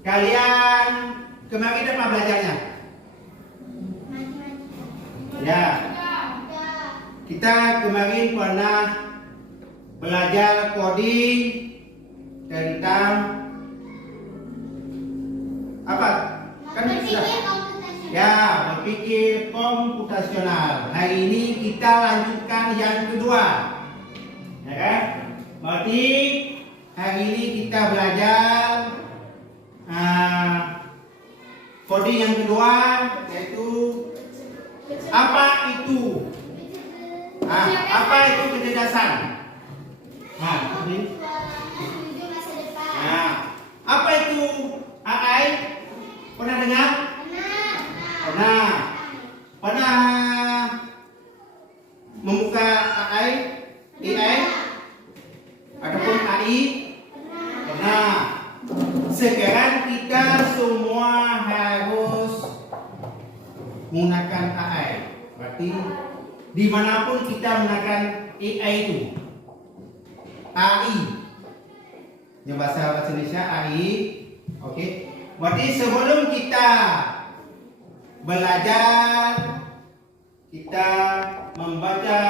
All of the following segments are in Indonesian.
Kalian kemarin apa belajarnya? Ya. Kita kemarin pernah belajar coding tentang apa? Kan sudah. Ya, berpikir komputasional. Hari ini kita lanjutkan yang kedua. Ya kan? Berarti hari ini kita belajar coding yang kedua, yaitu apa itu? Apa itu kecerdasan? Apa itu AI? Pernah dengar? Pernah membuka AI? Ataupun AI? Pernah. Sekarang kita semua harus menggunakan AI. Berarti dimanapun kita menggunakan AI itu, AI, yang bahasa Indonesia AI. Oke. Berarti sebelum kita belajar, kita membaca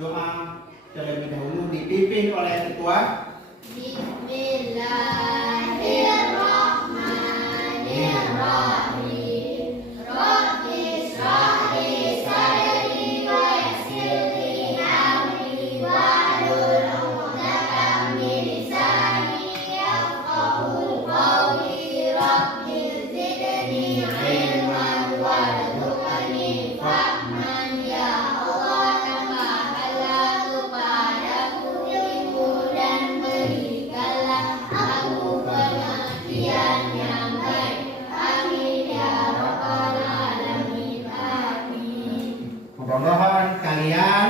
doa terlebih dahulu dipimpin oleh ketua. Bismillahirrahmanirrahim. Rabbi shrah li sadri wa yassir li amri wahlul 'uqdatam min lisani yafqahu qawli. Rabbi zidni 'ilman warzuqni fahman. Ya Allah, tambahkanlah kepadaku ilmu dan berikanlah aku pengertian yang baik. Amin ya rabbal alamin. Amin. Mudah-mudahan kalian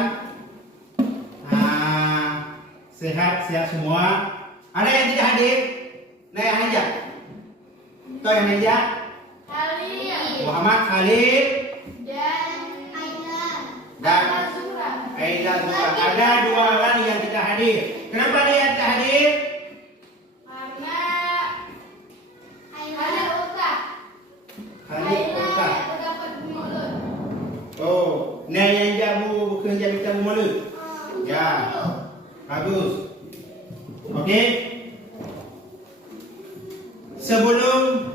sehat semua. Ada yang tidak hadir? Nah, yang ajak. Tuh yang ajak. Khalil Muhammad Khalil dan Aida. dan Aida Zura. Ada dua orang yang tidak hadir. Kenapa ada yang tidak hadir? Karena Khalil utah. Khalil Utah. Terdapat mulut. Oh, nah yang jamu bukan jamu mulut. Ya, bagus. Oke. Sebelum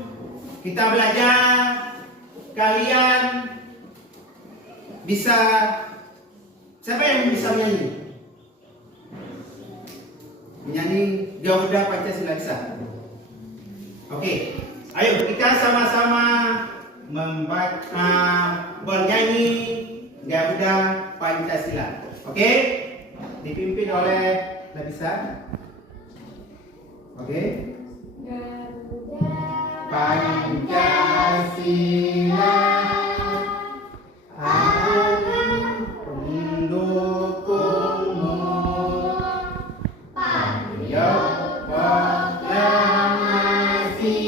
kita belajar, kalian bisa, siapa yang bisa menyanyi? Menyanyi Garuda Pancasila bisa? Oke, ayo kita sama-sama membaca, bernyanyi Garuda Pancasila. Oke, dipimpin oleh Nabisa. Oke. Pancasila, aku mendukungmu. Patriot proklamasi,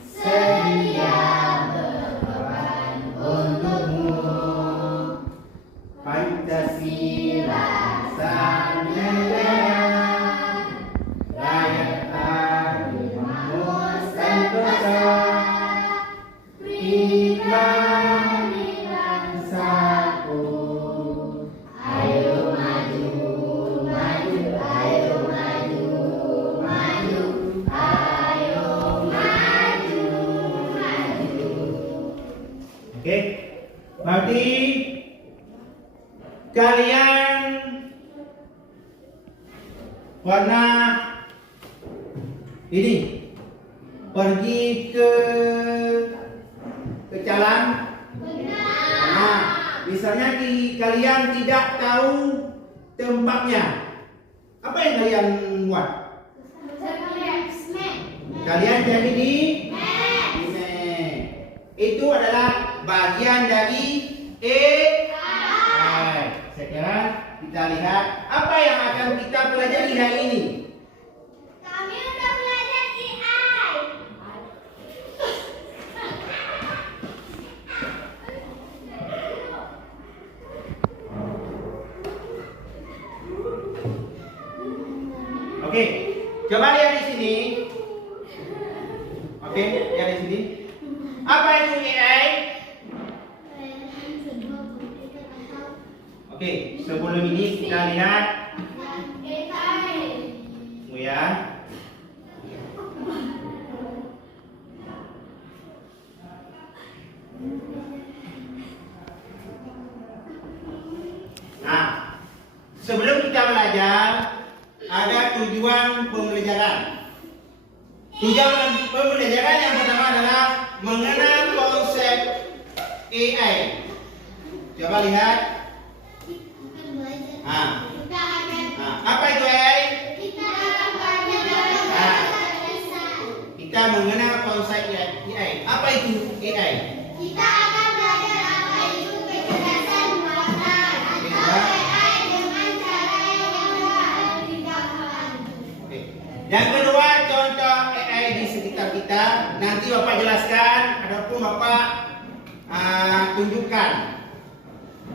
sedia berkorban untukmu. Pancasila sang negara, rakyat adil sentosa, pribadi bangsaku. Ayo maju, maju, ayo maju, maju, ayo maju, maju. Oke, berarti kalian warna ini pergi ke jalan. Nah, misalnya kalian tidak tahu tempatnya, apa yang kalian buat? Kalian jadi di map. Itu adalah bagian dari AI. Sekarang kita lihat apa yang akan kita pelajari hari ini. Kami udah belajar AI. Oke, Coba lihat di sini. Oke, lihat di sini. Apa itu AI? Oke, sebelum ini kita lihat ya. Nah, sebelum kita belajar, ada tujuan pembelajaran. Tujuan pembelajaran yang pertama adalah mengenal konsep AI. Coba lihat. Apa itu AI? Kita mengenal konsep AI. Apa itu AI? Kita akan belajar apa itu kecerdasan buatan atau AI dengan cara yang mudah digunakan. Oke. Yang kedua, contoh AI di sekitar kita. Nanti Bapak jelaskan ataupun Bapak tunjukkan.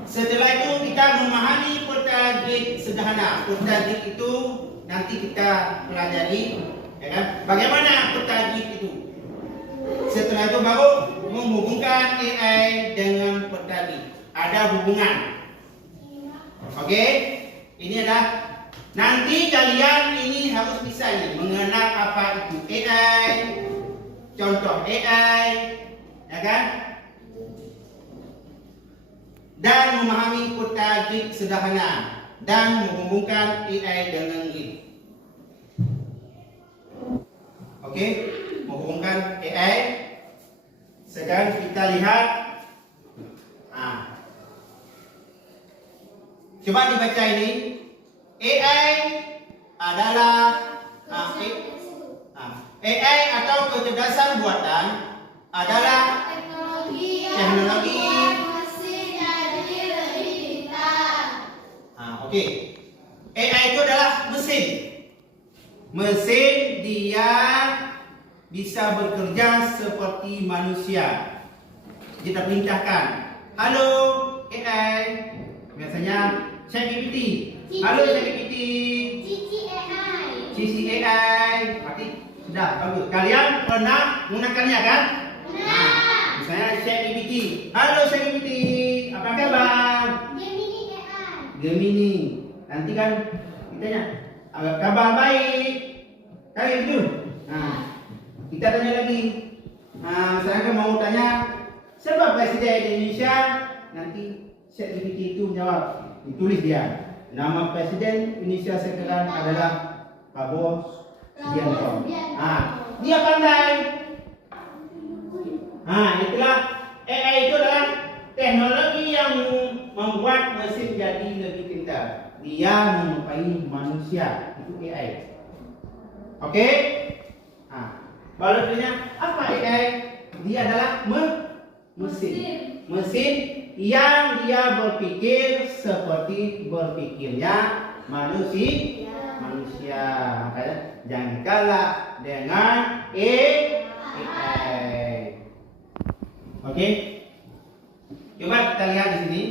Setelah itu kita memahami peta grid sederhana. Peta grid itu nanti kita pelajari, ya kan? Bagaimana peta grid itu? Setelah itu baru menghubungkan AI dengan peta grid. Ada hubungan. Oke? Ini adalah nanti kalian ini harus bisa nih mengenal apa itu AI, contoh AI, ya kan? Dan memahami peta grid sederhana dan menghubungkan AI dengan grid. Oke, menghubungkan AI. Sekarang kita lihat. Coba dibaca ini. AI adalah AI atau kecerdasan buatan adalah teknologi Oke. AI itu adalah mesin. Mesin dia bisa bekerja seperti manusia. Kita perintahkan, "Halo AI." Biasanya ChatGPT. "Halo ChatGPT." Cici AI. Berarti sudah bagus. Kalian pernah menggunakannya kan? Pernah. Misalnya ChatGPT. "Halo ChatGPT, apa kabar?" Gemini. Nanti kan ditanya, "Kabar baik." Kayak gitu. Nah, kita tanya lagi. Saya kan mau tanya, "Siapa presiden Indonesia?" Nanti ChatGPT itu menjawab. Ditulis dia. Nama presiden Indonesia sekarang adalah Prabowo Subianto. Dia pandai. Itulah AI itu adalah teknologi yang membuat mesin jadi lebih pintar. Dia menyerupai manusia. Itu AI. Oke? Baru tanya, apa AI? Dia adalah mesin. Mesin yang dia berpikir seperti berpikirnya manusia. Makanya jangan kalah dengan AI. Oke? Coba kita lihat di sini.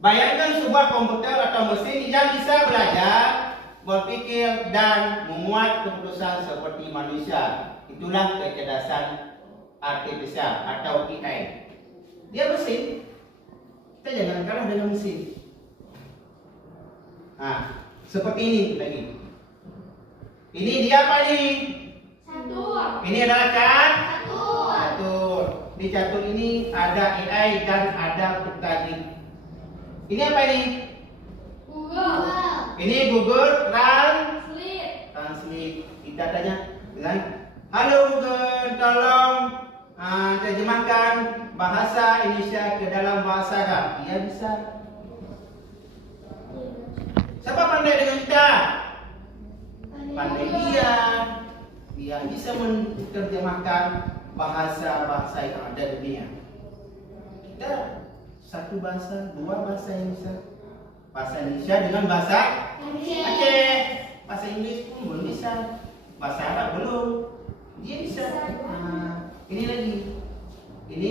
Bayangkan sebuah komputer atau mesin yang bisa belajar, berpikir dan membuat keputusan seperti manusia. Itulah kecerdasan artifisial atau AI. Dia mesin. Kita jangan kalah dengan mesin. Seperti ini lagi. Ini dia apa ini? Catur. Ini adalah Catur. catur. Di catur ini ada AI dan ada peta grid. Ini apa ini? Google. Ini Google Translate. Kita tanya dengan, "Halo Google, tolong terjemahkan bahasa Indonesia ke dalam bahasa Arab." Dia bisa. Siapa pandai dengan kita? Pandai dia. Dia bisa menerjemahkan bahasa-bahasa yang ada di dunia. Kita satu bahasa, dua bahasa Indonesia. Bahasa Indonesia dengan bahasa Aceh. Bahasa Inggris pun belum bisa. Bahasa Arab belum. Dia bisa. Ini lagi. Ini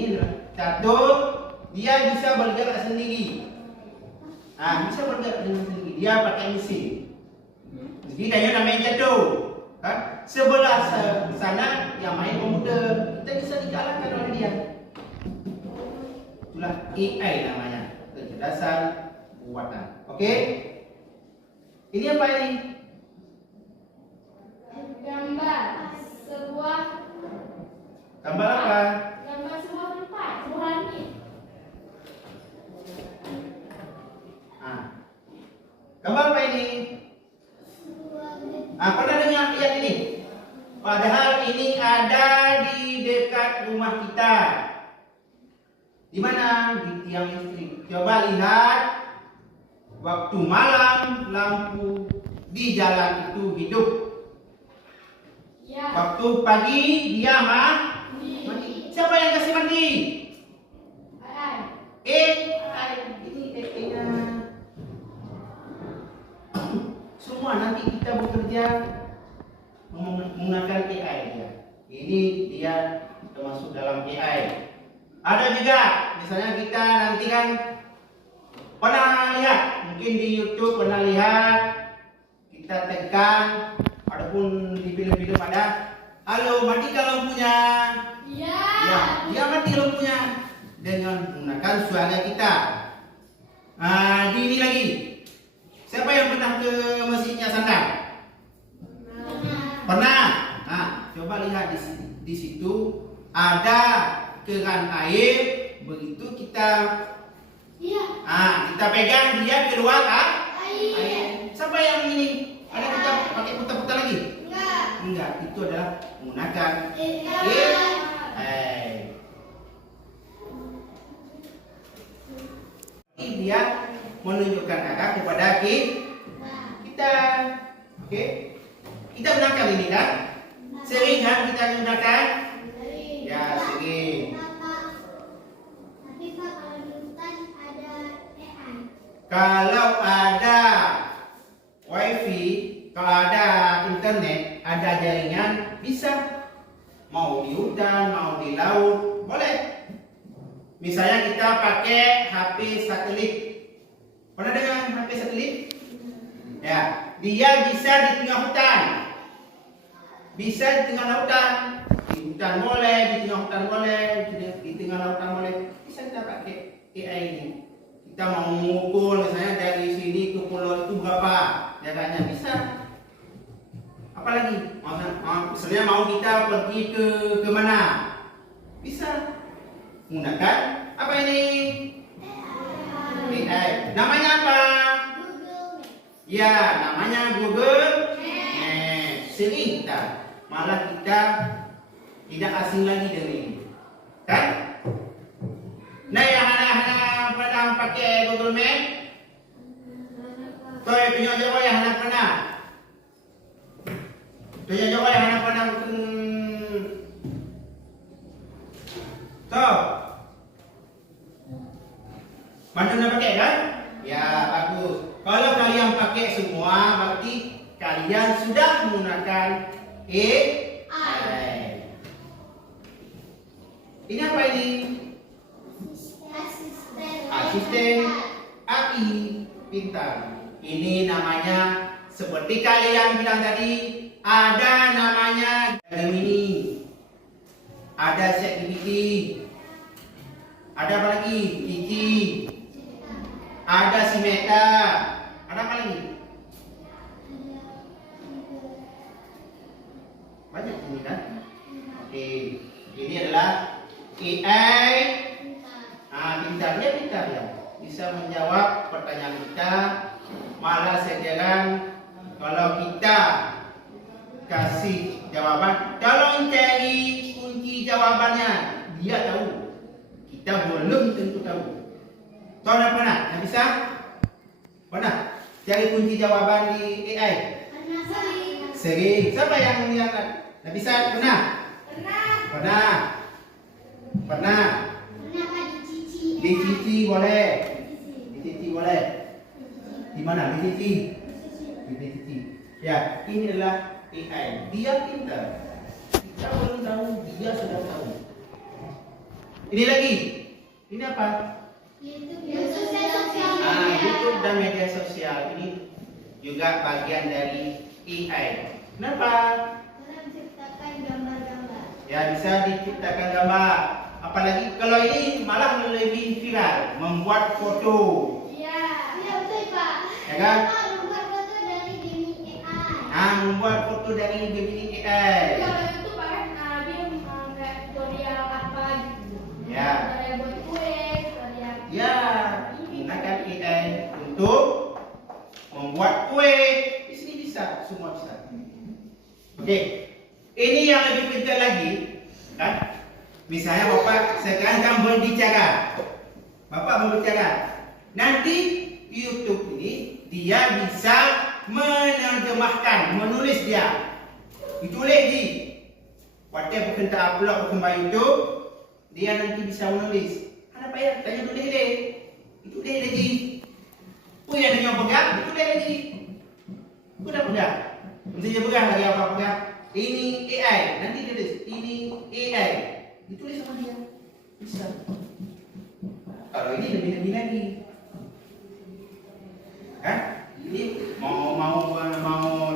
catur. Dia bisa bergerak sendiri. Bisa bergerak dengan sendiri. Dia pakai mesin. Jadi Daniel main jatuh. Kan? Sebelah sana yang main komputer, kita bisa dikalahkan oleh dia. Itulah AI namanya, kecerdasan buatan. Oke? Ini apa ini? Gambar sebuah Gambar apa? gambar sebuah tempat, sebuah langit. Gambar apa ini? Pernah dengar ayat ini? Padahal ini ada di dekat rumah kita. Di mana? Di tiang listrik. Coba lihat, waktu malam lampu di jalan itu hidup. Ya. Waktu pagi dia mandi. Siapa yang kasih mandi? Ini nya. Semua nanti kita bekerja menggunakan AI dia. Ini dia termasuk dalam AI. Ada juga, misalnya kita nanti kan pernah lihat, mungkin di YouTube pernah lihat, kita tekan, adapun di film-film ada, halo matikan lampunya. Ya. Ya, dia mati lampunya dengan menggunakan suara kita. Di ini lagi. Siapa yang pernah ke masjidnya Sandang? Pernah. Coba lihat di situ ada keran air. Begitu kita kita pegang dia keluar air. Siapa yang ini? Ada kita pakai putar-putar lagi? Enggak. Itu adalah menggunakan AI. Dia menunjukkan arah kepada kita. Oke? Kita gunakan ini kan? Sering kan kita gunakan? Ya, sering. Tapi Pak, kalau di hutan ada AI. Kalau ada wifi, kalau ada internet, ada jaringan, bisa. Mau di hutan, mau di laut, boleh. Misalnya kita pakai HP satelit. Pernah dengar HP satelit? Ya, dia bisa di tengah hutan. Bisa di tengah lautan. Di hutan boleh, di tengah hutan boleh, di tengah lautan boleh. Bisa kita pakai AI ini. Kita mau mengukur misalnya dari sini ke pulau itu berapa jaraknya, bisa. Apalagi, misalnya mau kita pergi ke mana? Bisa. Menggunakan apa ini? AI. Namanya apa? Ya, namanya Google Maps. Sering kita, malah kita tidak asing lagi dengan ini, kan? Nah, yang anak-anak pernah pakai Google Maps? Kau tunjuk jawab yang anak pernah. Tunjuk jawab yang anak pernah. Mana nak pakai kan? Ya, bagus. Kalau kalian pakai semua, berarti kalian sudah menggunakan AI. Ini apa ini? Asisten AI pintar. Ini namanya seperti kalian bilang tadi, ada namanya Gemini, ada ChatGPT, ada apa lagi? Kiki, ada si Meta, ada apa lagi? Banyak ini kan? Oke, ini adalah AI. Pintar ya, bisa menjawab pertanyaan kita. Malah sekarang kalau kita kasih jawaban, tolong cari kunci jawabannya, dia tahu. Kita belum tentu tahu. Tahu nak pernah? Nak bisa? Pernah? Cari kunci jawaban di AI? Sering. Siapa yang nak bisa? Pernah? Pernah. Di Cici boleh. Di mana? Di Cici. Ya, ini adalah AI. Dia pintar. Kita belum tahu, dia sudah tahu. Ini lagi. Ini apa? YouTube dan media sosial. Ini juga bagian dari AI. Kenapa? Karena menciptakan gambar-gambar. Ya, bisa diciptakan gambar. Apalagi kalau ini malah lebih viral, membuat foto. Iya. Iya betul Pak. Ya kan? Pak, membuat foto dari Gemini AI. Membuat foto dari Gemini AI. Kalau itu Pak kan dia kayak tutorial apa gitu. Ya. Tutorial buat kue, tutorial. Ya, gunakan AI untuk membuat kue. Di sini bisa, semua bisa. Oke, ini yang lebih penting lagi, kan? Misalnya Bapak sekarang kan berbicara, Bapak berbicara. Nanti YouTube ini dia bisa menerjemahkan, menulis dia. Ditulis di whatever kita upload ke YouTube, dia nanti bisa menulis. Ada payah, tanya tulis deh. Itu deh lagi. Oh ya, yang pegang, itu deh lagi. Udah pegang. Misalnya pegang lagi apa pegang? Ini AI, nanti tulis ini AI. Ditulis sama dia. Bisa. Kalau ini lebih lagi. Kan? Ini mau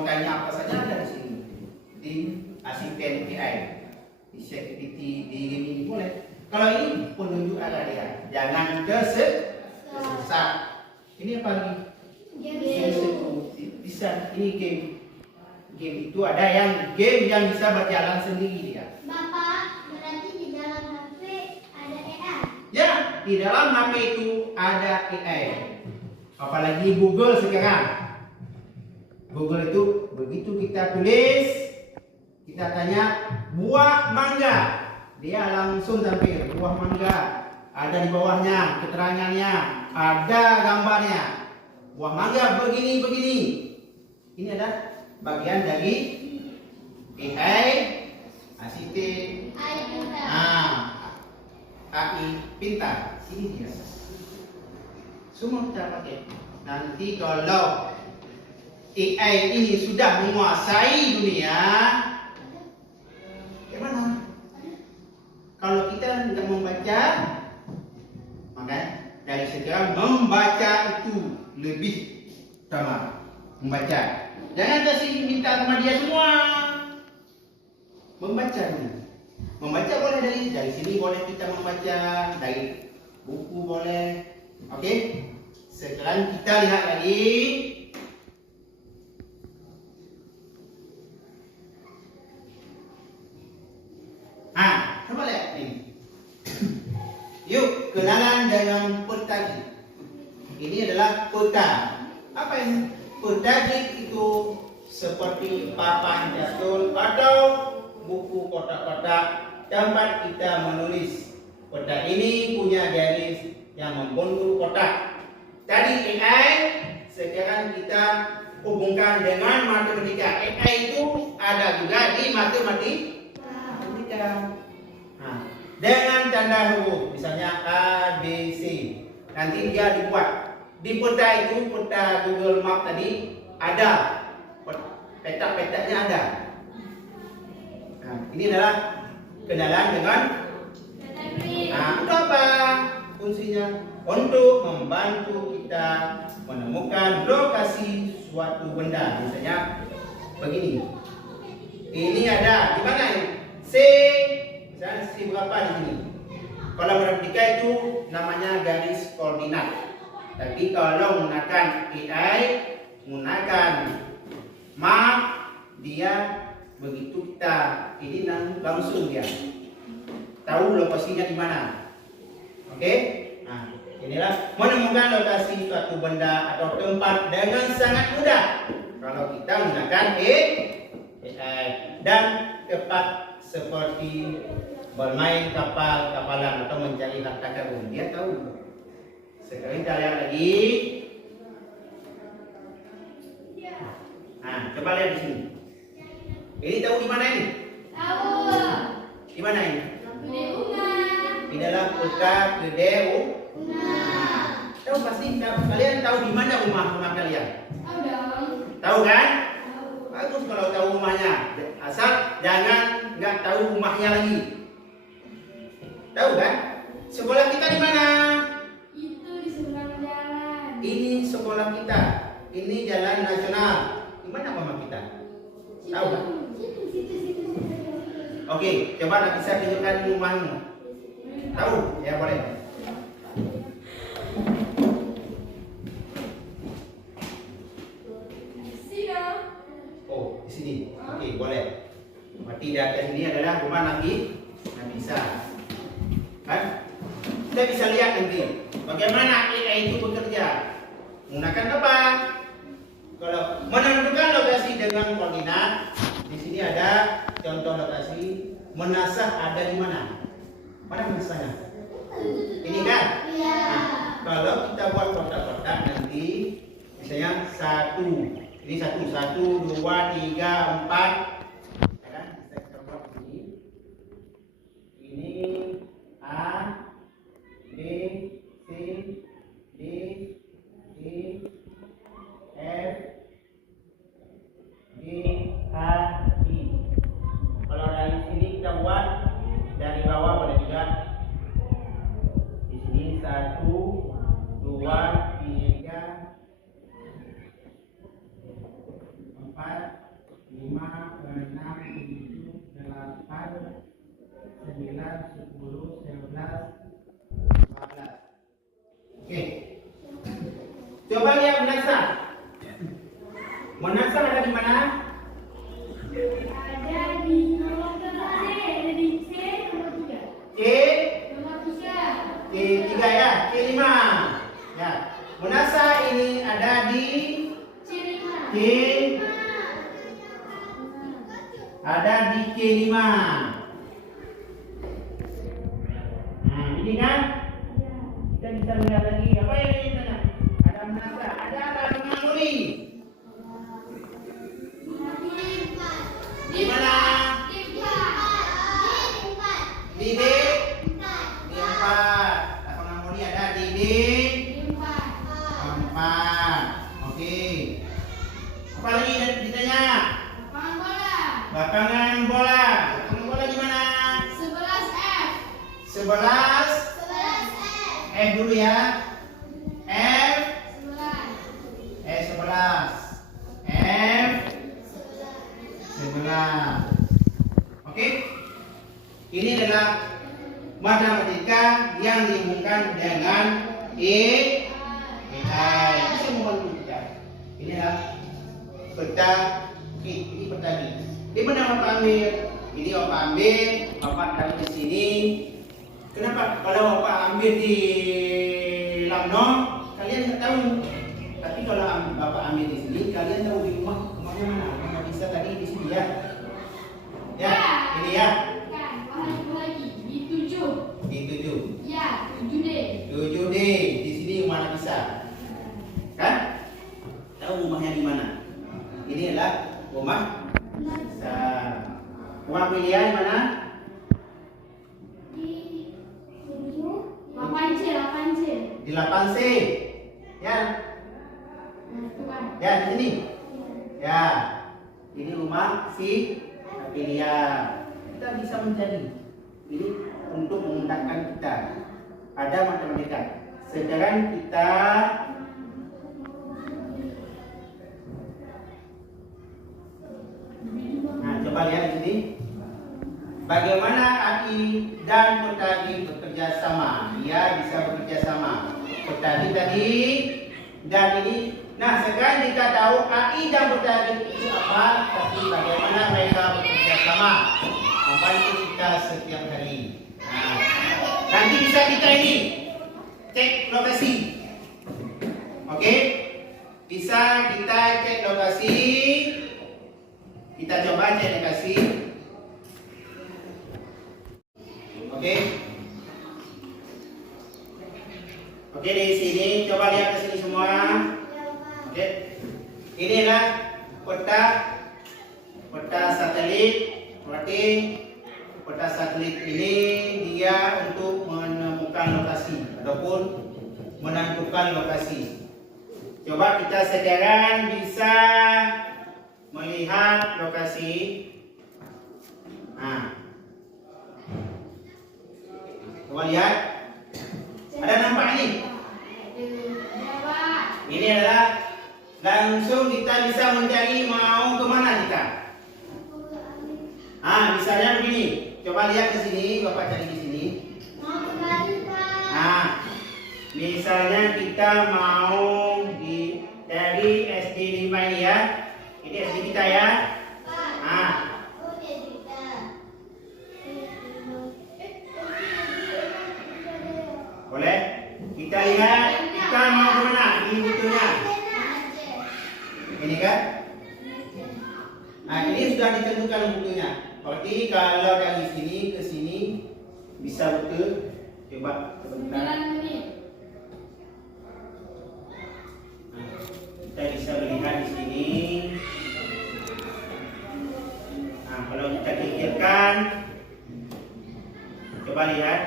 tanya apa saja ada di sini. Di asisten AI. Di ChatGPT di ini boleh. Kalau ini penunjuk arah dia. Jangan tersesat. Ini apa lagi? Bisa. Ini game. Game itu ada game yang bisa berjalan sendiri dia. Bapak, berarti di dalam HP ada AI. Ya, di dalam HP itu ada AI. Apalagi Google sekarang. Google itu begitu kita tulis, kita tanya buah mangga, dia langsung tampil buah mangga. Ada di bawahnya keterangannya, ada gambarnya. Buah mangga begini. Ini ada bagian dari AI asisten AI pintar. Ini dia. Semua kita pakai. Nanti kalau AI ini sudah menguasai dunia, bagaimana? Kalau kita tidak membaca, maka dari sekarang membaca itu lebih utama. Membaca. Jangan kasih minta sama dia semua. Membaca dulu. Membaca boleh dari sini boleh kita membaca, dari buku boleh. Oke? Sekarang kita lihat lagi. Coba lihat ini. Yuk, kenalan dengan peta. Ini adalah peta. Apa ini? Peta itu seperti papan jadul atau buku kotak-kotak tempat kita menulis. Peta ini punya garis yang membentuk kotak. Tadi AI, sekarang kita hubungkan dengan matematika. AI itu ada juga di matematika. Dengan tanda huruf, misalnya A, B, C. Nanti dia dibuat. Di peta itu, peta Google Map tadi ada. Peta-petanya ada. Ini adalah kenalan dengan untuk apa fungsinya? Untuk membantu kita menemukan lokasi suatu benda. Misalnya begini. Ini ada di mana ini? C. Misalnya C berapa di sini? Kalau matematika itu namanya garis koordinat. Tapi kalau menggunakan AI, menggunakan map, dia begitu kita ini langsung dia tahu lokasinya di mana. Oke? Nah, inilah menemukan lokasi suatu benda atau tempat dengan sangat mudah kalau kita menggunakan AI dan tepat seperti bermain kapal-kapalan atau mencari harta karun. Dia tahu. Sekarang kita lihat lagi. Coba lihat di sini. Ini tahu di mana ini? Tahu. Di mana ini? Gede bunga. Di dalam peta gede bunga. Tahu pasti kalian tahu di mana rumah kalian? Tahu dong. Tahu kan? Tahu. Bagus kalau tahu rumahnya. Asal jangan nggak tahu rumahnya lagi. Tahu kan? Sekolah kita di mana? Itu di seberang jalan. Ini sekolah kita. Ini jalan nasional. Di mana rumah kita? Tahu nggak? Oke, coba nak bisa tunjukkan rumahmu. Tahu? Ya boleh. Oh, di sini. Oke, boleh. Berarti di atas ini adalah rumah Nabi Isa. Kan? Kita bisa lihat nanti bagaimana AI itu bekerja. Menggunakan apa? Kalau menentukan lokasi dengan koordinat, di sini ada contoh lokasi. Menasah ada di mana? Mana menasahnya? Ini kan? Nah, kalau kita buat kotak-kotak nanti, misalnya 1, ini 1, 2, 3, 4. Kan? Kita buat ini. Ini A, B, C, D, E, F, G, H, I. Kalau dari sini kita buat dari bawah boleh juga. Di sini 1, 2, 3, 4, 5, 6, 7, 8, 9, 10, 11, 12. Oke. Coba lihat menasah. Menasah ada di mana? Ada di nomor C, ada di C nomor 3. C, Nomor 3. C3 ya, C5. Ya. Menasah ini ada di C5. C, ada di C5. Nah, ini kan kita bisa melihat lagi apa yang ini sana? Ada menasah, ada memori. Di mana? Di D, di 4. Lapangan memori ada di D 4. Oke. Apa lagi ditanya? Lapangan bola. Lapangan bola di mana? 11. F dulu ya. F 11. F 11. Oke. Ini adalah matematika yang dihubungkan dengan AI. Bisa membantu kita. Ini adalah peta ini peta ini. Di mana Bapak ambil? Ini Bapak ambil, Bapak taruh di sini. Kenapa? Kalau Bapak ambil di Lamno, kalian nggak tahu. Tapi kalau Bapak ambil di sini, kalian tahu di rumahnya mana? Rumah bisa tadi di sini ya. Ya, ini ya. Di 7. Di 7. Ya, 7D. 7D. Di sini rumah bisa. Kan? Tahu rumahnya di mana? Ini adalah rumah bisa. Rumah pilihan di mana? Di 8C, 8C. Di 8C. Ya. Ya, di sini. Ya. Ini rumah si pilihan. Kita bisa menjadi. Ini untuk memudahkan kita. Ada matematika. Sekarang kita coba lihat di sini. Bagaimana AI dan petani bekerja sama? Dia bisa bekerja sama. Petani tadi dan ini. Nah, sekarang kita tahu AI dan petani itu apa, tapi bagaimana mereka bekerja sama membantu kita setiap hari. Nah, nanti bisa kita ini cek lokasi. Oke? Bisa kita cek lokasi. Kita coba cek lokasi. Oke. Oke, di sini coba lihat ke sini semua. Oke. Ini adalah peta satelit. Berarti peta satelit ini dia untuk menemukan lokasi ataupun menentukan lokasi. Coba kita sekarang bisa melihat lokasi. Nah, coba lihat. Ada nampak ini? Ini adalah langsung kita bisa mencari mau kemana kita. Coba lihat ke sini, Bapak cari di sini. Mau kembali, Pak. Nah, misalnya kita mau dari SD 5 ini ya. Ini SD kita ya. Pak. Nah, Oh, dia cerita. boleh? Kita lihat, kita mau ke mana? Ini butuhnya. Ini kan? Nah, ini sudah ditentukan butuhnya. Berarti kalau dari sini ke sini bisa betul. Coba sebentar. Kita bisa melihat di sini. Nah, kalau kita pikirkan, coba lihat.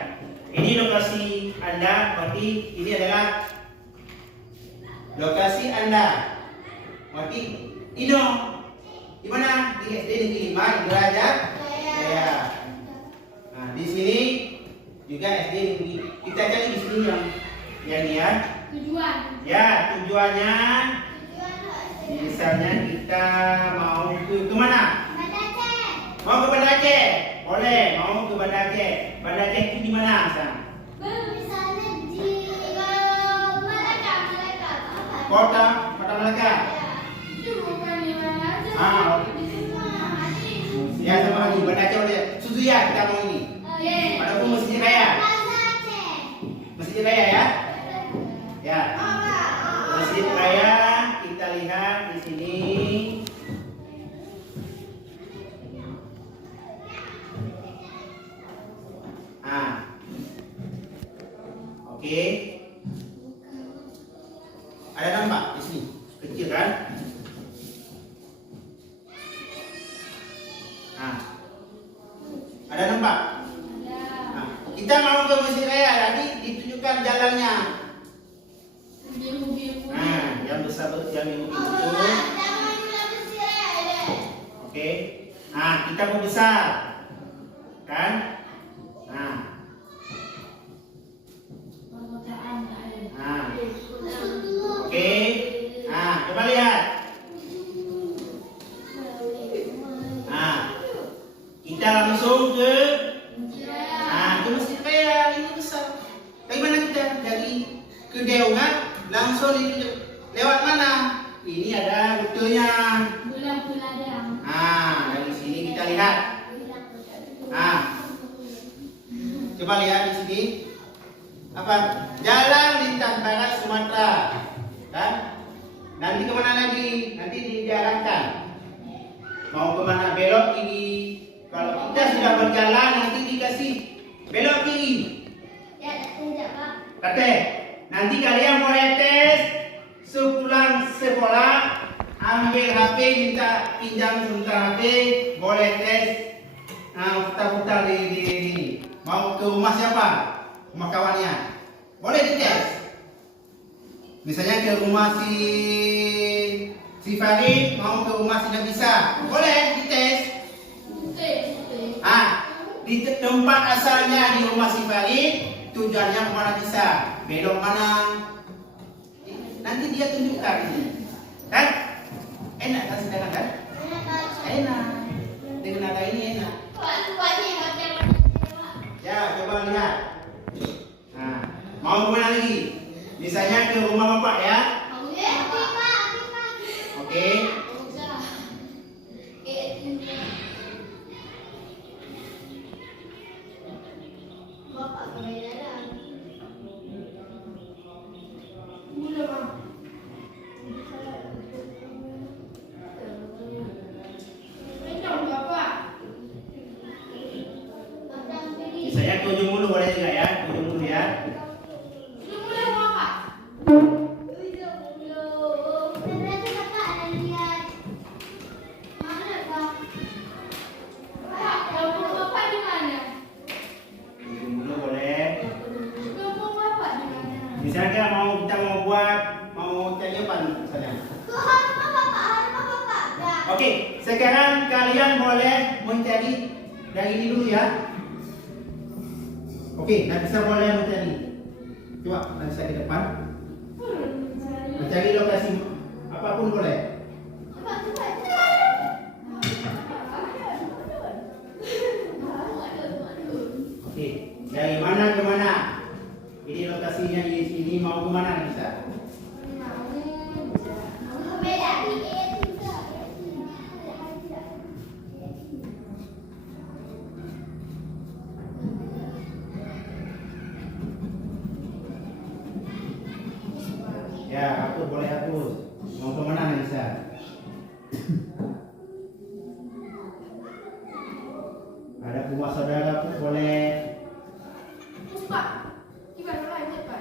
Ini lokasi Anda, berarti ini adalah lokasi Anda. Berarti Ino di mana? Di SD Negeri 5 derajat Jaya. Nah, di sini juga SD Negeri. Kita cari di sini yang ini ya. Tujuan. Ya, tujuannya misalnya kita mau ke mana? Mau ke Banda Aceh? Boleh, mau ke Banda Aceh. Banda Aceh itu di mana, Sang? Misalnya di Malaka. Kota Malaka. Itu bukan di mana aja. Ah, Di semua. ya sama lagi Banda Aceh boleh. Susu ya kita mau ini. Walaupun mestinya kaya. Mestinya kaya ya. Ya. Masjid Raya kita lihat di sini. Ah. Oke. Ada nampak di sini. Kecil kan? Nah. Ada nampak? Nah, kita mau ke Masjid Raya, jadi ditunjukkan jalannya. Nah, yang besar yang itu. Oke. Nah, kita mau besar. Kan? Nah. Nah. Oke. Nah, coba lihat. Nah. Kita langsung ke ke Masjid Raya, ini besar. Bagaimana kita dari ke Deongan langsung itu lewat mana? Ini ada rutenya. Nah, dari sini kita lihat. Nah, coba lihat di sini. Apa? Jalan lintas barat Sumatera. Kan? Nanti kemana lagi? Nanti diarahkan. Mau kemana? Belok kiri. Kalau kita sudah berjalan nanti dikasih belok kiri. Kate, nanti kalian boleh tes sepulang sekolah, ambil HP, minta pinjam sebentar HP, boleh tes. Nah, putar-putar di mau ke rumah siapa? Rumah kawannya. Boleh dites. Misalnya ke rumah si Farid, mau ke rumah si Nabisa. Boleh dites. Di tempat asalnya di rumah si Farid, tujuannya kemana bisa, belok mana, nanti dia tunjukkan. Kan? Enak kan sedangkan kan? Enak. Dengan ada ini enak. Ya, coba lihat. Nah, mau kemana lagi? Misalnya ke rumah bapak ya. Oke. Misalnya ke ujung mulu boleh juga ya, ke ujung mulu ya. Ujung mulu boleh. Misalnya kita mau cari apa misalnya? Oke, sekarang kalian boleh mencari dari ini dulu ya. Oke, Nabisa boleh mencari. Coba Nabisa ke depan. Mencari lokasi apapun boleh. rumah saudara pun boleh. Pak, gimana lanjut Pak?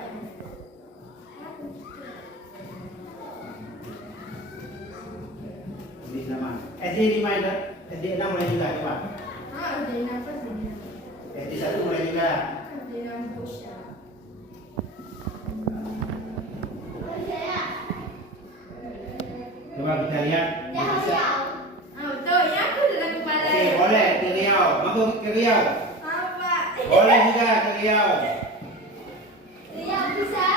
Di nama. SD 5 itu, SD 6 mulai juga coba. Ada apa sih? SD 1 mulai juga. Ada yang bosya. Coba kita lihat. Betul ya, aku dalam kepala. Oke, boleh ke Riau. Mampu ke Riau. Apa? Boleh juga ke Riau. Riau bisa?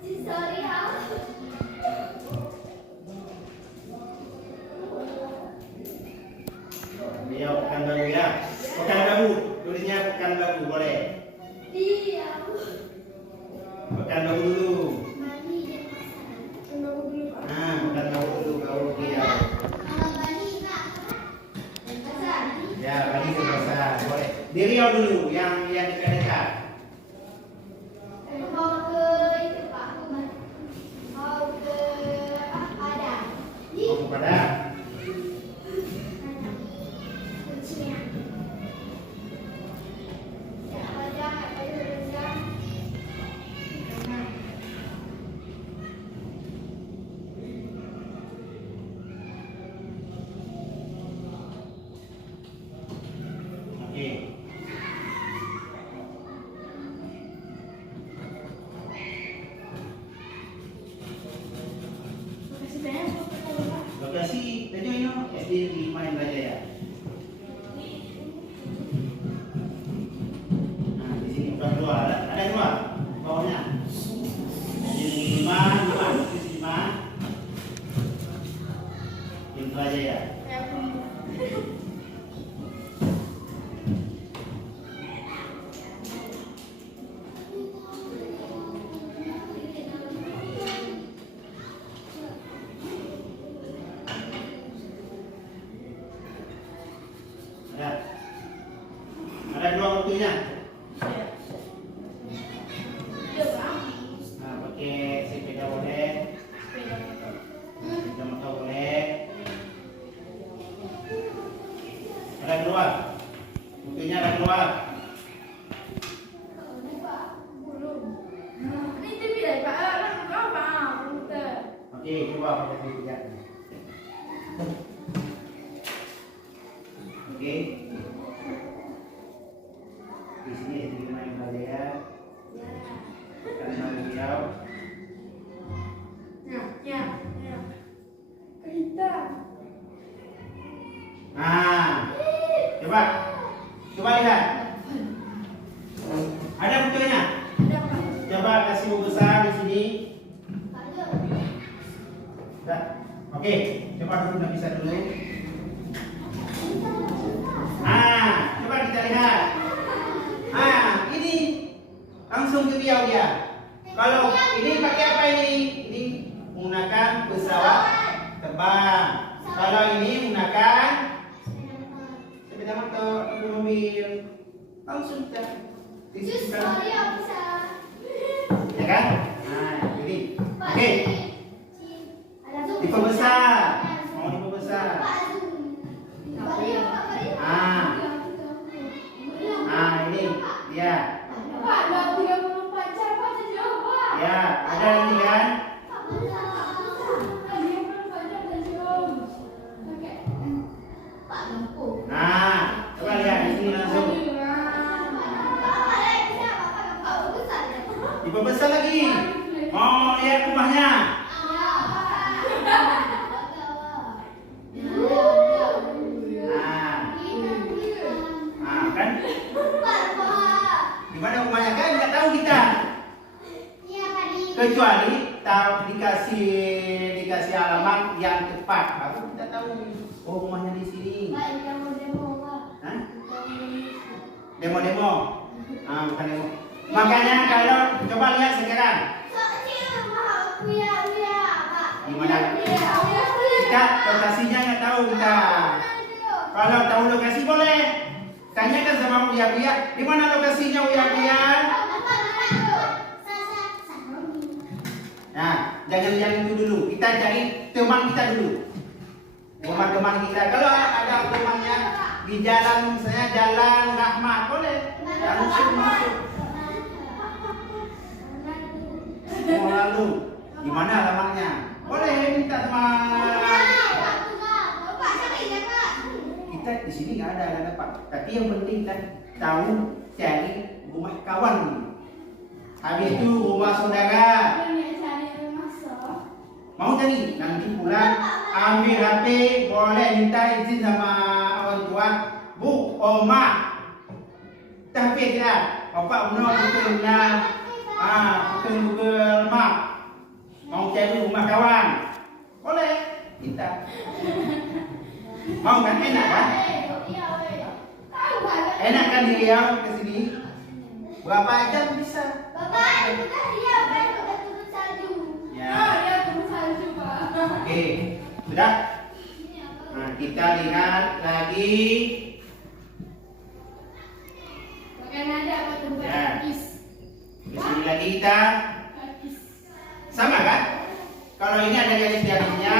Riau. Riau Pekanbaru ya. Pekanbaru, tulisnya Pekanbaru boleh. Riau. Pekanbaru dulu. Bali dan pasar. Nah, Pekanbaru dulu baru Riau. Kalau Bali Kak. Dan pasar. Ya, Bali ke pasar boleh. Di Riau dulu yang dekat-dekat. Mau ke itu Pak, mau ke Padang. Mau ke Padang. Oke. Lokasi tadi ini SD 5 yang belajar ya. Nah, di sini udah keluar. Ada dua bawahnya. Jadi 5, 5. Yang belajar ya. Ada dua waktunya. Nah, pakai sepeda boleh, sepeda motor boleh. Ada keluar. Waktunya ada keluar. Oke, coba pakai sepeda. Oke. Di sini SD 5 yang belajar. Karena Riau. Nah, coba lihat. Ada fotonya. Coba kasih buku besar di sini. Dah. Oke, coba duduk bisa dulu. Coba kita lihat. Ini langsung ke Riau dia. Kalau ini pakai apa ini? Ini menggunakan pesawat terbang. Kalau ini menggunakan sepeda motor atau mobil. Langsung kita disimpan. Ya kan? Nah, ini. Oke. Diperbesar. Mau diperbesar. Ini dia. Ya, ada ini kan? Nah, coba lihat di sini langsung. Diperbesar lagi. Mau lihat rumahnya? Kan? Gimana rumahnya kan? Nggak tahu kita. Kecuali tahu dikasih alamat yang tepat, baru kita tahu. Oh, rumahnya di sini. Hah? Demo-demo. Bukan demo. Makanya kalau coba lihat sekarang. Gimana? Kita lokasinya nggak tahu kita. Kalau tahu lokasi boleh. Tanyakan sama Uya, di mana lokasinya Uya? Nah, jangan yang itu dulu. Kita cari teman kita dulu. Teman-teman kita. Kalau ada temannya di jalan, misalnya Jalan Rahmat, boleh. Langsung masuk. Mau lalu, di mana alamatnya? Boleh minta sama kita di sini nggak ada Pak. Tapi yang penting kan tahu cari rumah kawan. Habis itu rumah saudara. Mau cari nanti pulang ambil HP, boleh minta izin sama orang tua. Bu, oma. Tapi kita, bapak benar betul benar. Google Map. Mau cari rumah kawan. Boleh kita. Mau kan enak kan? Enak kan di Riau ke sini? Berapa jam bisa? Bapak, itu kan dia udah turun salju. Ya. Dia turun salju, Pak. Oke, sudah? Nah, kita lihat lagi. Bagaimana ada apa tuh? Ya. Di sini lagi kita sama kan? Kalau ini ada garis-garisnya,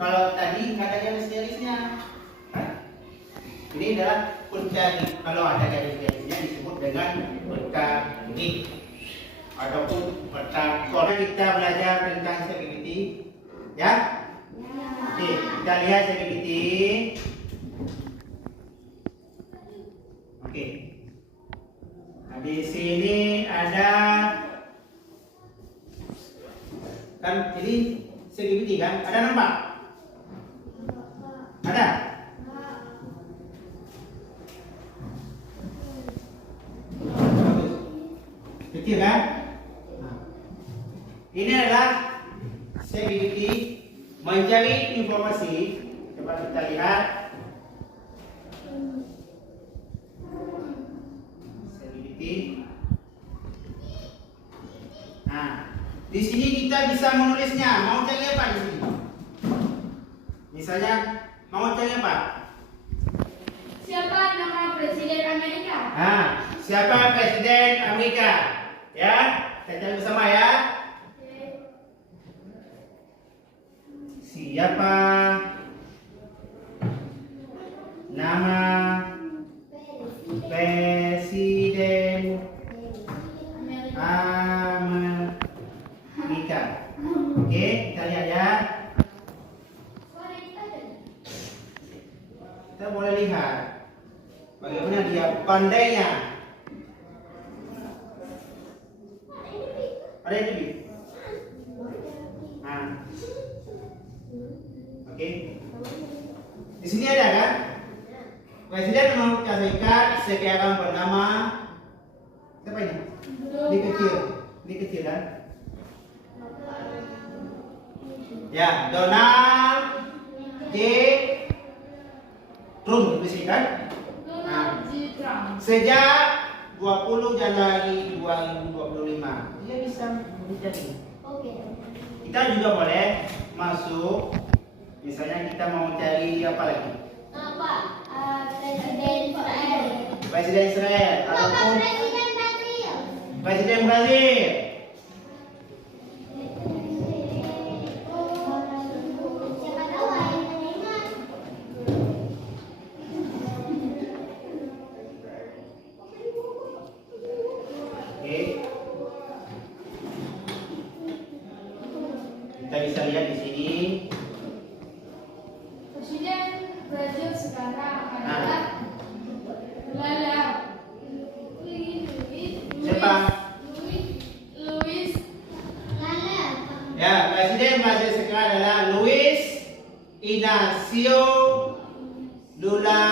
kalau tadi nggak ada garis-garisnya. Ini adalah peta. Kalau ada garis-garisnya disebut dengan peta grid ataupun peta kode. Kita belajar tentang segitiga, ya. Oke, kita lihat segitiga. Oke. Nah, di sini ada kan ini segitiga kan? Ada nampak? Ada? Kecil kan? Nah. Ini adalah segitiga. Mencari informasi. Coba kita lihat. Nah, di sini kita bisa menulisnya. Mau cari apa di sini? Misalnya, mau cari apa? Siapa nama Presiden Amerika? Siapa Presiden Amerika? Ya, kita cari bersama ya. Siapa nama Presiden Amerika? Oke, kita lihat ya. Kita boleh lihat bagaimana dia pandainya. Ada yang lebih? Nah, oke. Di sini ada kan? Presiden Amerika Serikat sekarang bernama siapa ini? Ini kecil kan? Ya, Donald J. Trump kan? Donald J. Trump. Sejak 20 Januari 2025 dia bisa menjadi. Oke. Kita juga boleh masuk. Misalnya kita mau cari apa lagi? Apa? Presiden Israel. Presiden Israel ataupun Presiden Brazil. Presiden Brazil. Siapa tahu yang ingat. Oke. Kita bisa lihat di sini. Presiden Brazil sekarang adalah Lula. Siapa? Luis. Ya, Presiden Brazil sekarang adalah Luis Inacio Lula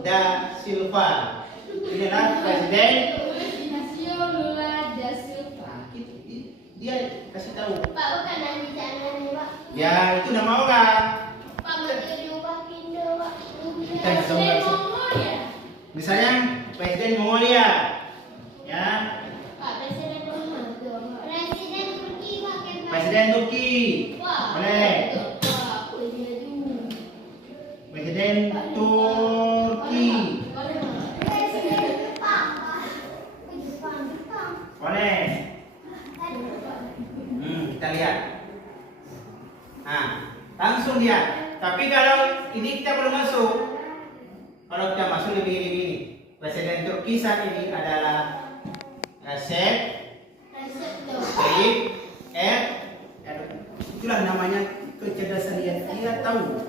da Silva. Ini adalah Presiden. Luis Inacio Lula da Silva. Dia kasih tahu. Pak, bukan nanti jangan nih, Pak. Ya, itu nama orang. Pak, mau diubah Indo, Pak. Kita bisa Presiden mulai. Mongolia. Misalnya Presiden Mongolia. Ya, Pak, Presiden Mongolia. Presiden Turki, Pak. Presiden Turki. Wah, Boleh. Pak, aku ini aja. Presiden Turki. Presiden Jepang, Pak. Jepang. Boleh. Kita lihat. Nah, langsung lihat. Tapi kalau ini kita belum masuk. Kalau kita masuk 5 begini. Presiden Turki saat ini adalah Recep Tayyip Erdogan. Itulah namanya kecerdasan dia tahu.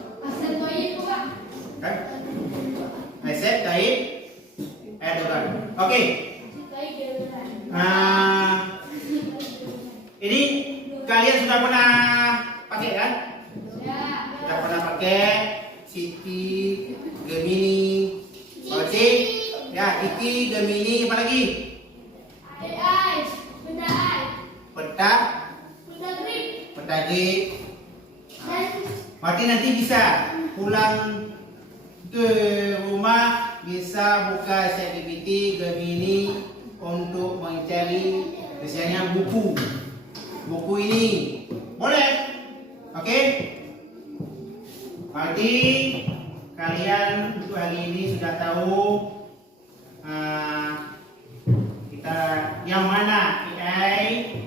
Kan? Recep Tayyip Erdogan. Oke. Ini kalian sudah pernah pakai kan? Sudah pernah pakai Siti, Gemini, Oke? Ya, Siti, Gemini, apa lagi? Peta grip. Berarti nanti bisa pulang ke rumah bisa buka ChatGPT Gemini untuk mencari misalnya buku ini boleh, oke? Berarti kalian untuk hari ini sudah tahu kita yang mana AI.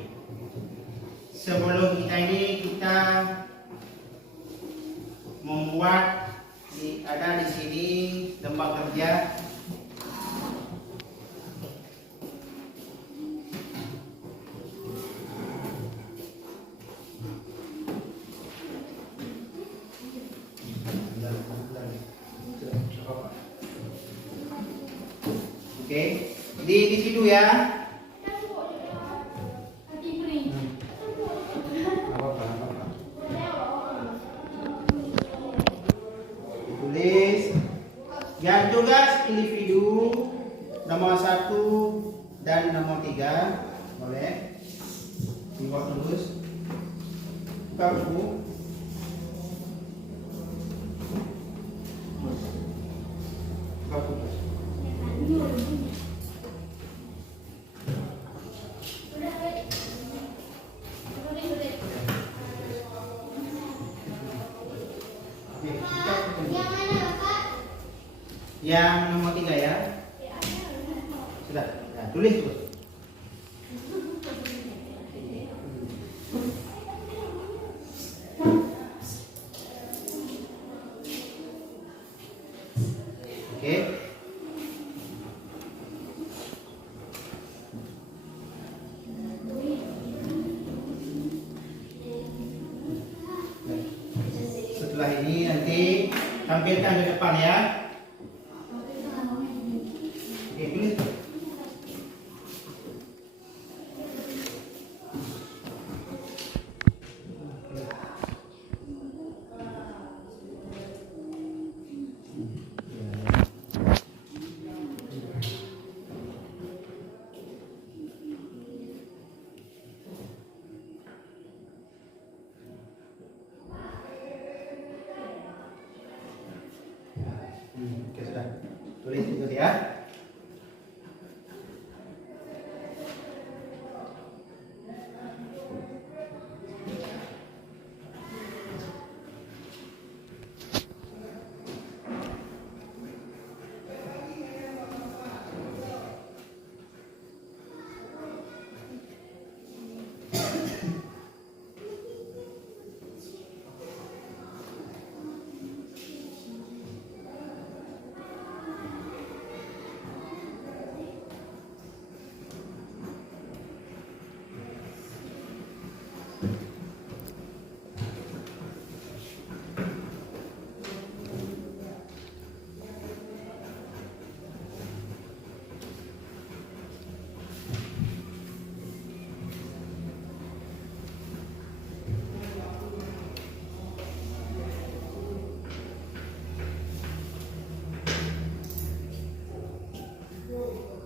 Sebelum kita membuat ada di sini tempat kerja. Oke, di situ ya. Tulis yang tugas individu nomor 1 dan nomor 3 boleh dibuat tulis. Buka buku. Buka buku. Yang nomor 3 ya. Sudah, nah, tulis terus. Oke. Setelah ini nanti tampilkan ke depan ya. Oke, sudah. Tulis juga ya.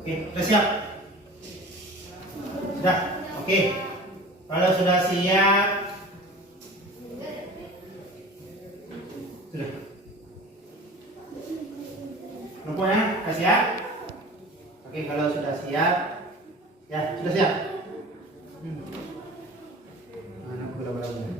Oke, sudah siap? Sudah? Oke. Kalau sudah siap, sudah. Rupanya sudah siap? Oke, kalau sudah siap, ya sudah siap. Mana bola-bolanya?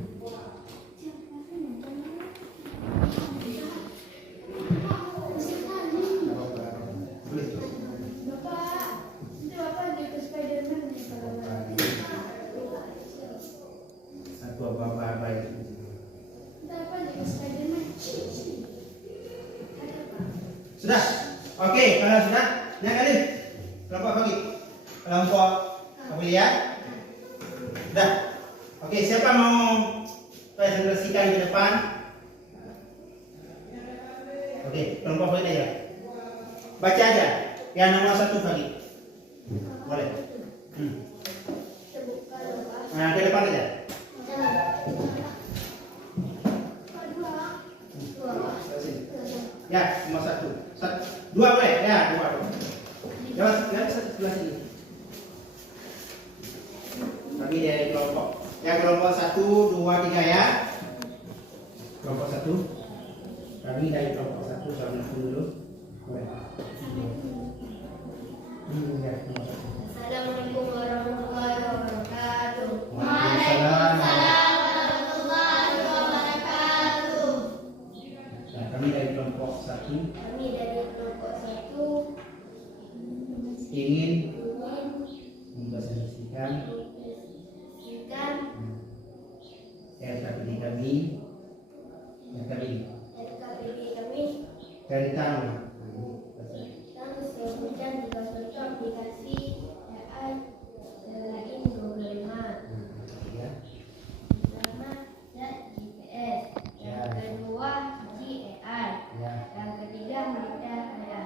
Sudah? Oke, kalau sudah, yang kali kelompok bagi kelompok kuliah. Sudah. Oke, siapa mau presentasikan ke depan? Oke, kelompok kuliah aja. Baca aja. Yang nomor 1 bagi. Boleh. Nah, ke depan aja. Ya, nomor 1. 2 boleh? Ya, 2. Jawab sebelah sini. Bagi dari kelompok. Ya, kelompok 1, 2, 3 ya. Kelompok 1. Kami dari kelompok 1 sama dulu. Boleh. Ya, nomor 1. Assalamualaikum warahmatullahi wabarakatuh. Waalaikumsalam. warahmatullahi wabarakatuh. Nah, kami dari kelompok 1 Kami dari kelompok 1 ingin ingin mempresentasikan RKPD kami RKPD kami tentang tentang musim hujan dibantu aplikasi AI selain Google Maps. ya. Pertama, GPS. Yang kedua, GAI. Ya, Yang ketiga, metadata.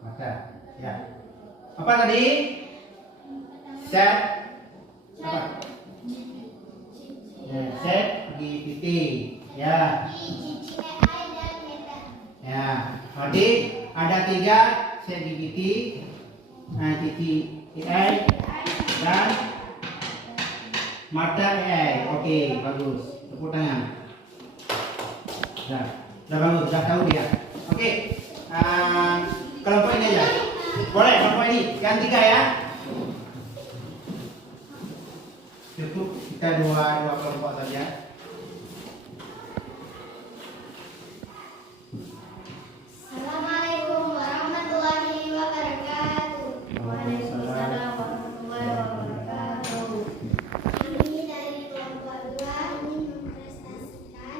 maka ya. Apa tadi? Set apa? Ya, set GPT. Ya. GAI dan metadata. Ya. Tadi ada 3 set GPT, AI dan Mata AI. Oke, bagus. Tepuk tangan. Sudah bagus, sudah tahu dia. Oke. Kelompok ini aja. Boleh, kelompok ini. Yang 3 ya. Cukup kita dua kelompok saja. Assalamualaikum warahmatullahi wabarakatuh. Waalaikumsalam warahmatullahi wabarakatuh. Kami dari kelompok 2 ingin mempresentasikan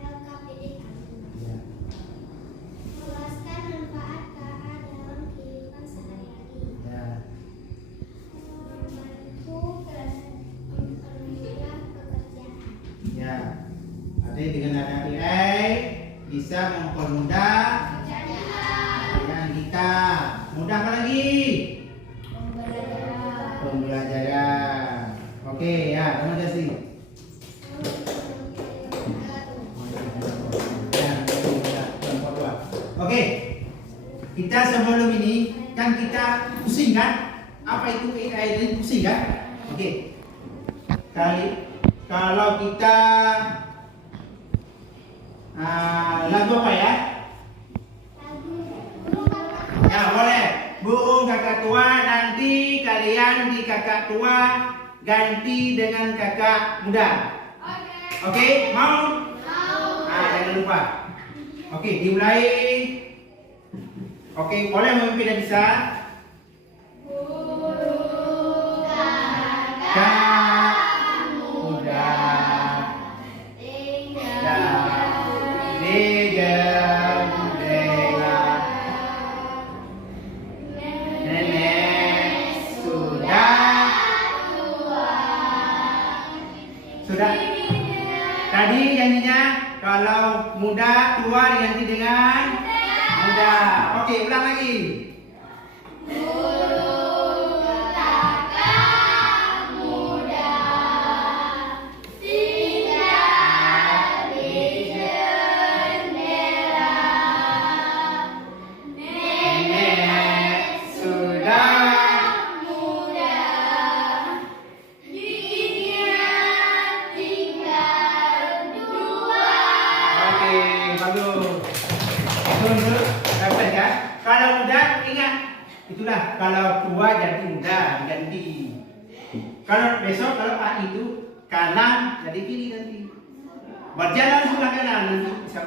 LKPD kami. Ya. Menjelaskan manfaat KA dalam kehidupan sehari-hari. Ya. Membantu mempermudah pekerjaan. Ya. Nanti dengan ada AI bisa mempermudah pekerjaan kita. Mudah apa lagi? Pembelajaran. Oke ya, terima kasih. Ya, kelompok 2. Oke. Kita sebelum ini kan kita pusing kan? Apa itu AI ini pusing kan? Oke. Kalau kita lagu apa ya? Ya boleh. Burung kakak tua, nanti kalian di kakak tua ganti dengan kakak muda. Oke, mau? Jangan lupa. Oke, dimulai. Oke, boleh memimpin dan bisa. Kakak muda. Sudah. Tadi janjinya kalau muda tua diganti dengan muda. Oke, ulang lagi. Kalau muda ingat, itulah kalau tua jadi muda ganti. Kalau besok kalau A itu kanan jadi kiri nanti. Berjalan sebelah kanan nanti bisa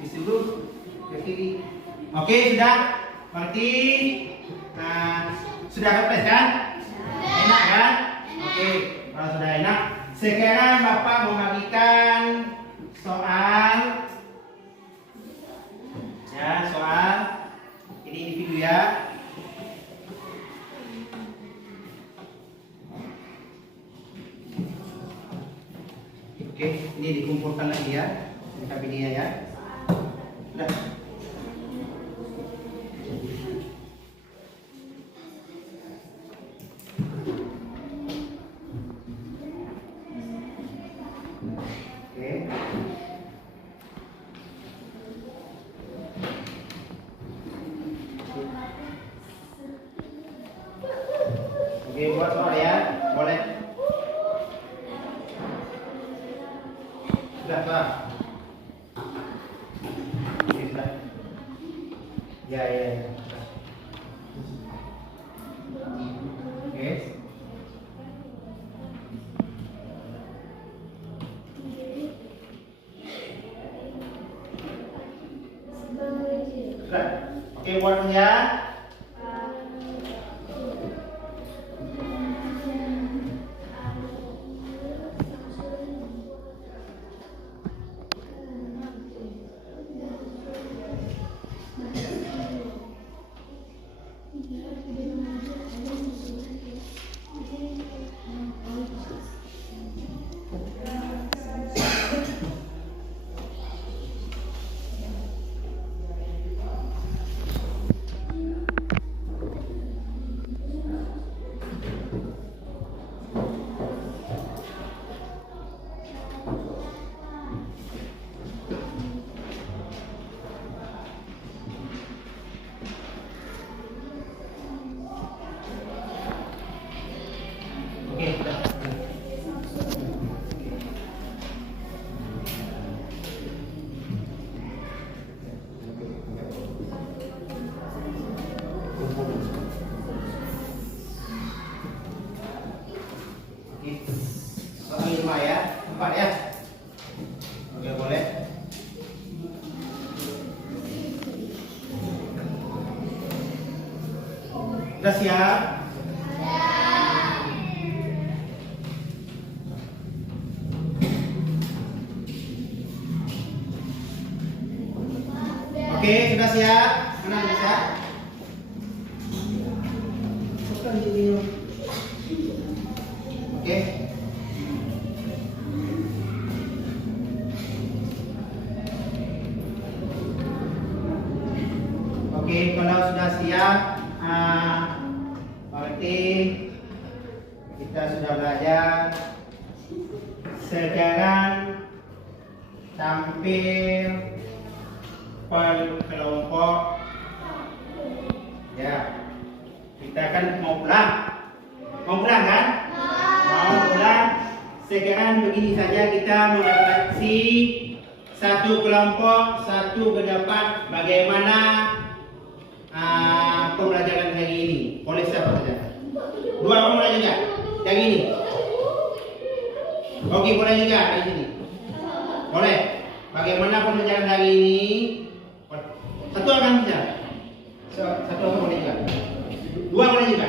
disuruh ke kiri. Oke sudah, berarti sudah kepres kan? Enak kan? Oke, kalau sudah enak, sekarang Bapak membagikan soal dulukan lagi ya. Lengkapi dia ya. Sudah. Oke, buat soal ya, boleh. Sudah, Pak. Oke, sudah. Ya. Oke. Sudah. Oke, buat ya. Soal 5 ya, 4 ya. Oke, boleh. Sudah siap? Oke, sudah siap? Mana bisa? Oke. Oke, kalau sudah siap, berarti kita sudah belajar. Sekarang tampil per kelompok. Ya, kita kan mau pulang. Mau pulang kan? Mau pulang. Sekarang begini saja, kita merefleksi satu kelompok, satu ke depan, bagaimana pembelajaran hari ini. Boleh siapa saja? 2 orang boleh juga. Yang ini. Oke, boleh juga di sini. Boleh. Bagaimana pembelajaran hari ini? Satu orang saja. Satu orang boleh juga. 2 boleh juga.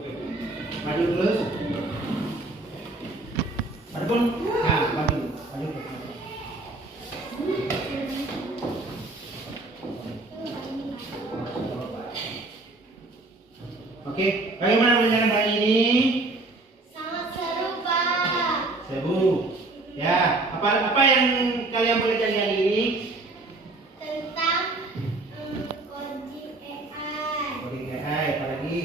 Oke. Maju terus. Adapun, nah, maju. Oke, bagaimana pembelajaran hari ini? Sangat seru, Pak. Seru. Ya, apa yang kalian pelajari hari ini? Tentang coding AI. Coding AI, apa lagi?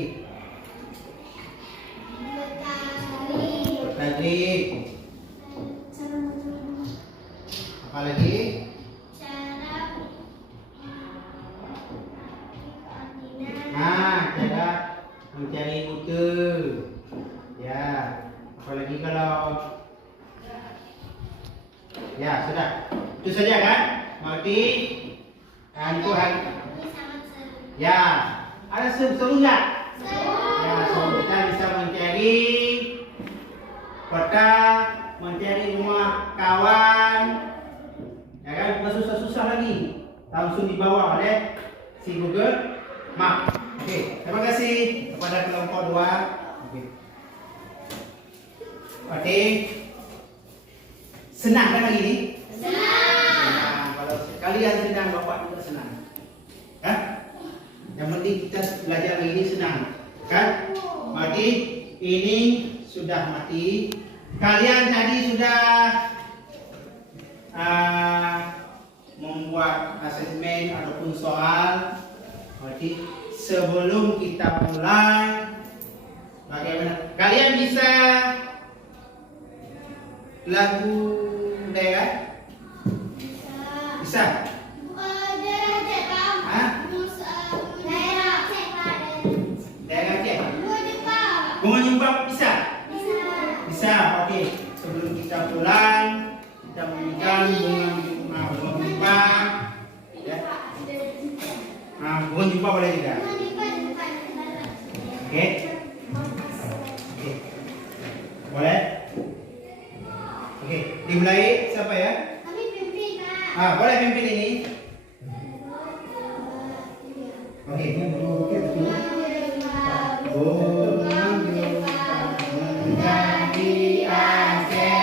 Bertadrik. Apa lagi? Cara mencari rute. Ya, apalagi kalau ya sudah. Itu saja kan? Berarti itu hari. Ini sangat seru. Ya, ada seru nggak? Seru. Ya, seru. Kita bisa mencari peta, mencari rumah kawan. Ya kan? Nggak susah-susah lagi. Langsung di bawah oleh si Google Map. Oke, terima kasih kepada kelompok 2. Oke. Berarti senang kan hari ini? Senang. Kalau kalian senang, Bapak juga senang. Kan? Yang penting kita belajar hari ini senang. Kan? Berarti ini sudah mati. Kalian tadi sudah membuat asesmen ataupun soal. Jadi sebelum kita mulai, bagaimana? Kalian bisa lagu daerah? Bisa? Daerah Aceh? Bunga Nyumbang bisa? Bisa, oke. Sebelum kita pulang, kita menyanyikan bunga Nyumbang. Ya. Bunga Nyumbang boleh juga. Oke. Oke. Boleh? Oke, dimulai siapa ya? Boleh pimpin ini. Oke, bunga Nyumbang menjadi Aceh.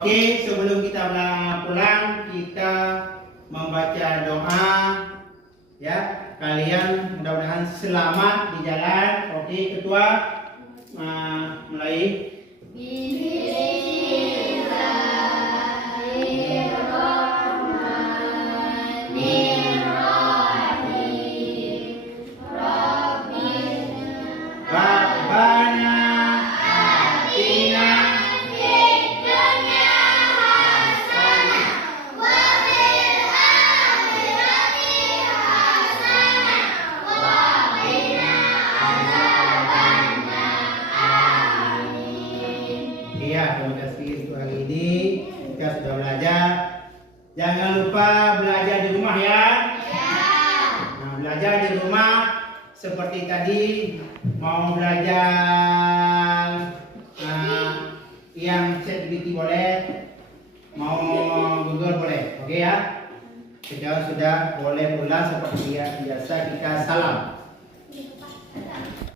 Oke, sebelum kita pulang, kita membaca doa. Ya, kalian mudah-mudahan selamat di jalan. Oke, ketua mulai. Terima kasih untuk hari ini kita sudah belajar. Jangan lupa belajar di rumah ya. Nah, belajar di rumah seperti tadi mau belajar yang ChatGPT boleh, mau Google boleh, oke ya. Sekarang sudah boleh pulang seperti biasa kita salam.